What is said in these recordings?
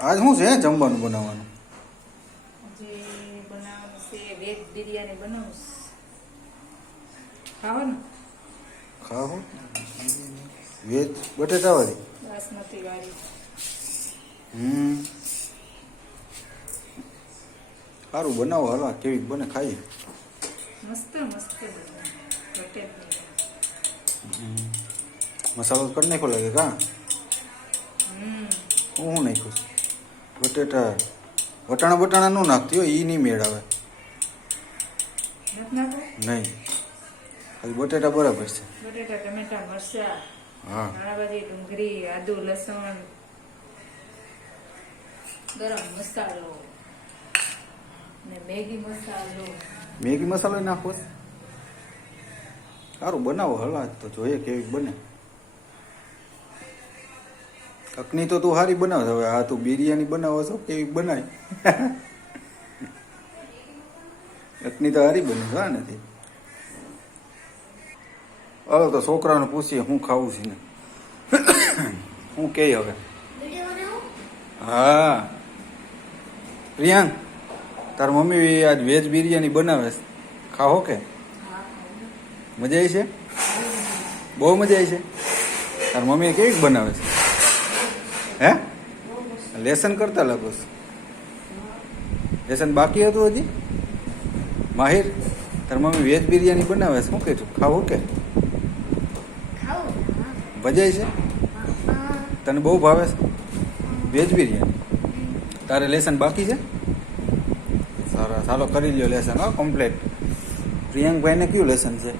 આજ શું છે જમવાનું બનાવવાનું? જે બનાવવાનું છે વેજ બિરયાની બનાવું ખાવાનું ખાવો વેજ બટેટા વાળી. બાસમતી વાળી. સારું બનાવો, હાલો કેવી બને ખાઈએ. મસ્ત મસ્ત બને ઘટે જ નહીં. મસાલો કરી નાખો લાગે કા? હું નાખ્યું બટેટા વટાણા નું નાખતી હોય, એ નહીં મેળ આવે. નથી નાખો નહીં, ખાલી બટેટા બરાબર છે. બટેટા ટમેટા મરચા હા ધાણાભાજી ડુંગળી આદુ લસણ ગરમ મસાલો ને મેગી મસાલો. મેગી મસાલો નાખો. સારું બનાવો હલા તો જોઈએ કેવી બને. અકની તો તું સારી બનાવે. હવે આ તું બિરયાની બનાવો છો કેવી બનાય? અકની તો સારી બને હા નથી. હાલો તો છોકરાને પૂછીએ હું ખાવું છે ને હું કે હવે. હા પ્રિયાંક, તાર મમ્મી આજ વેજ બિરયાની બનાવે છે, ખાઓ કે? મજા આવી છે? બહુ મજા આવી છે. તાર મમ્મી કેવી બનાવે છે? હે લેસન કરતા લાગો છો? લેસન બાકી હતું હજી? માહિર, તાર મમ્મી વેજ બિરયાની બનાવે છે, શું કહેતું ખાવું કે? મજા આવી છે? તને બહુ ભાવે છે વેજ બિરયાની? તારે લેસન બાકી છે? સારા, ચાલો કરી લ્યો લેસન. હા કમ્પ્લીટ. પ્રિયંકભાઈને કયું લેસન છે?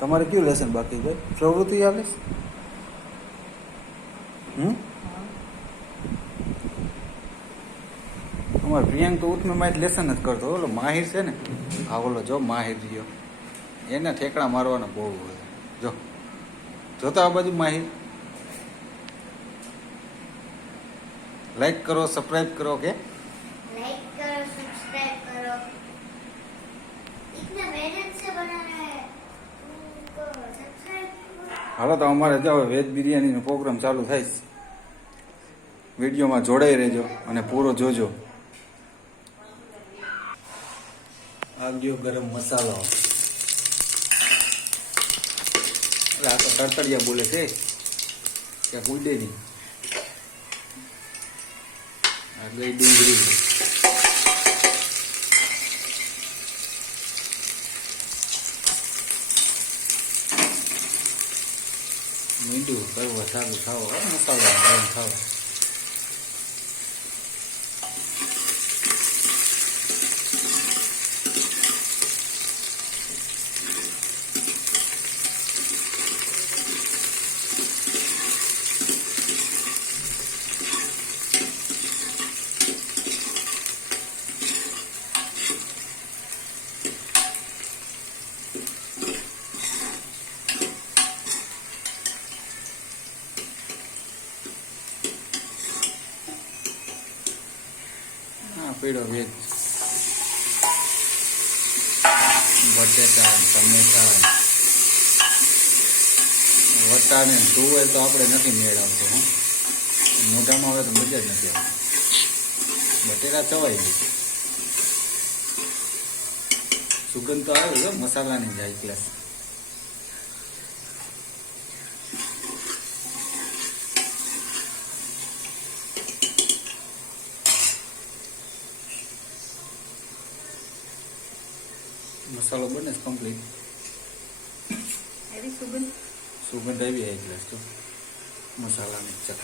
તમારે કયું લેસન બાકી છે? પ્રવૃત્તિ આવે છે? અમારે પ્રિયંક તો ઉઠમે માં લેસન જ કરતો. ઓલો માહિર છે ને, આ ઓલો જો માહિર રહ્યો, એને ઠેકડા મારવાના બહુ હોય. જો જોતા આ બાજુ માહિર. લાઈક કરો, સબસ્ક્રાઇબ કરો કે लाइक करो सब्सक्राइब करो इतना मेहनत से बनाना है उनको सब्सक्राइब करो। હાલો તો અમારે જો વેજ બિરયાનીનો પ્રોગ્રામ ચાલુ થાય છે. વિડીયોમાં જોડાઈ રહેજો અને પૂરો જોજો. આ ગયો ગરમ મસાલો. આ તો તડતડિયા બોલે છે કે ઉડે નહીં. આ ગઈ ડુંગળી. મીંડું કરવા સારું ખાવો, મસાલો ગરમ ખાવો. પીળો વેજ બટેટા ટમેટા વટાને તુવેર તો આપણે નથી મેળ આવતો. મોઢામાં આવે તો મજા જ નથી આવતી. બટેટા ચવાઈ ગઈ, સુગંધ તો આવે છે મસાલાની જાય ક્લાસ. મસાલો બને છે કમ્પ્લીટ. એવી સુગંધ સુગંધ આવી જાય ગ્લાસ તો મસાલાની ચક.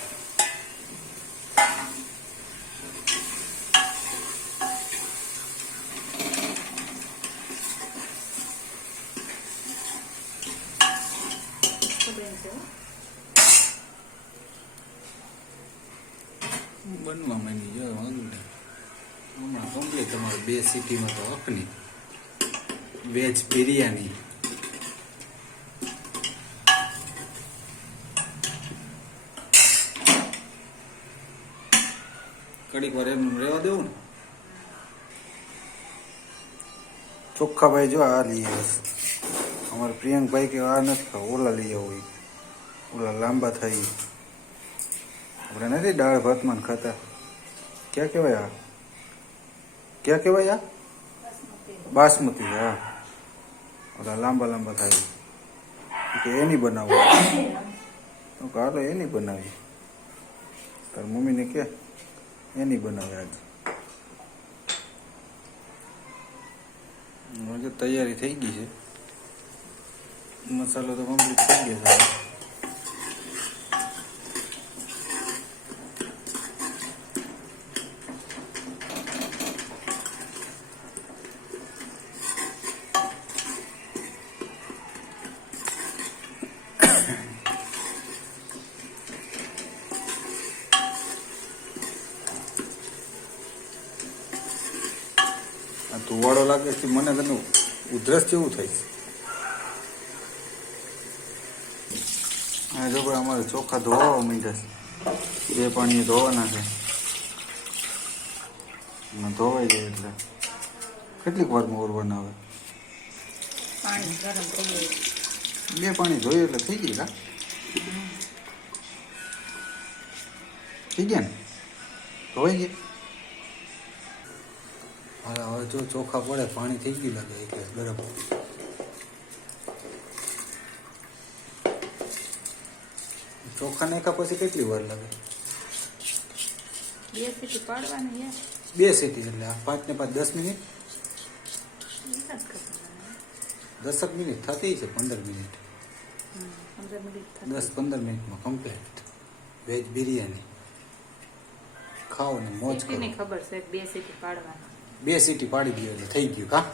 બનવા માંડી જો હમણાં કમ્પ્લીટ. તમારે 2 સિટીમાં તો અખની વેજ બિરયાની. કડીક વાર એમ રહેવા દેવું ને. ચોખ્ખા ભાઈ જો આ લઈ આવે. અમારે પ્રિયંકભાઈ કે આ નથી ખાવ, ઓલા લઈ આવો. ઓલા લાંબા થઈ આપણે નથી દાળ ભાતમાં ખાતા ક્યાં કહેવાય આ ક્યાં કહેવાય આ બાસમતી હા ઓલા લાંબા લાંબા થાય કે એની બનાવો હાલો એની બનાવી તાર મમ્મીને કે એની બનાવે આજે હજુ તૈયારી થઈ ગઈ છે મસાલો તો કમ્પ્લીટ થઈ ગયો છે તુવાડો લાગે છે મને કદું ઉધરસ જેવું થાય છે હા જો ભાઈ અમારે ચોખા ધોવા માંડ્યા છે બે પાણીએ ધોવાના છે ધોવાઈ જાય એટલે કેટલીક વારમાં ઓરવાના આવે પાણી ગરમ થઈ ગયું. બે પાણી ધોઈએ એટલે થઈ ગઈ કા થઈ ગયા ને ધોવાઈ ગયા હા હવે જો ચોખા પડે પાણી થઈ ગયું લાગે એટલે ગરમ ચોખા નાખ્યા પછી કેટલી વાર લાગે 2 સીટી પાડવાની યાર. 2 સીટી એટલે 5 ને 5 10 મિનિટ એકાદ કરતા. 10 મિનિટ થતી છે 15 મિનિટ 15 મિનિટ થતી. 10-15 મિનિટમાં કમ્પ્લીટ વેજ બિરયાની ખાઓ ને મોજ કરો સીટીની ખબર છે 2 સીટી પાડવાની. 2 સીટી પાડી દો એટલે થઈ ગયું કા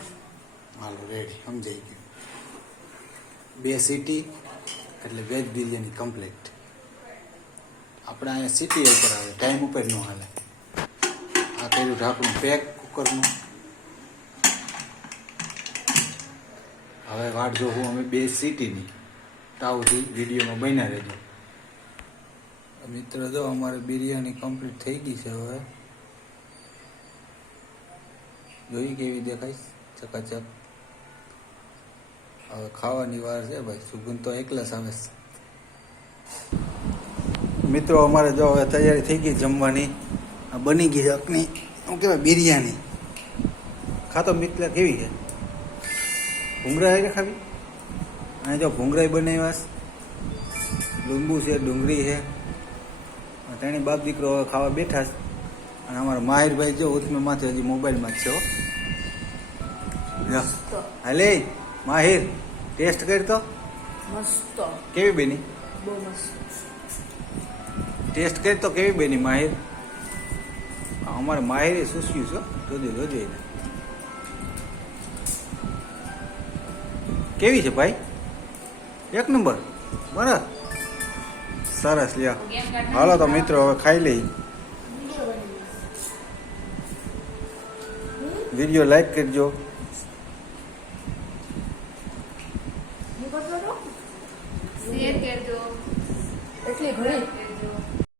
હાલો રેડી સમજાઈ ગયું 2 સીટી એટલે વેજ બિરયાની કમ્પ્લીટ આપણે અહીંયા સીટી ઉપર આવે ટાઈમ ઉપર ન હાલે આ કર્યું ઢાંકણું પેક કુકરનું હવે વાટ જોવું અમે 2 સીટીની તાવથી વિડીયોમાં બન્યા રહેજો મિત્રો જો અમારે બિરયાની કમ્પ્લીટ થઈ ગઈ છે હવે જોઈ કેવી દેખાય ચકાચક હવે ખાવાની વાર છે ભાઈ સુગંધ તો એકલા આવે છે મિત્રો અમારે જો હવે તૈયારી થઈ ગઈ જમવાની આ બની ગઈ અકની શું કહેવાય બિરયાની ખાતો મિત્ર કેવી છે ભૂંગળા આવી ખાવી અને જો ભૂંગળાઈ બનાવ્યા છે લીંબુ છે ડુંગળી છે તેની બાપ દીકરો હવે ખાવા બેઠા છે અને અમારા માહિરભાઈ જો ઉથમે માથે હજી મોબાઈલમાં જ છે હો હાલે માહિર ટેસ્ટ કરી તો મસ્ત કેવી બેની બહુ મસ્ત. ટેસ્ટ કરી તો કેવી બેની માહિર અમારે માહિરે સુસ્યું છે જોજે એને કેવી છે ભાઈ 1 નંબર બરાબર સરસ લ્યો હાલો તો મિત્રો હવે ખાઈ લઈ વિડીયો લાઈક કરજો શેર કરજો. એટલી ઘણી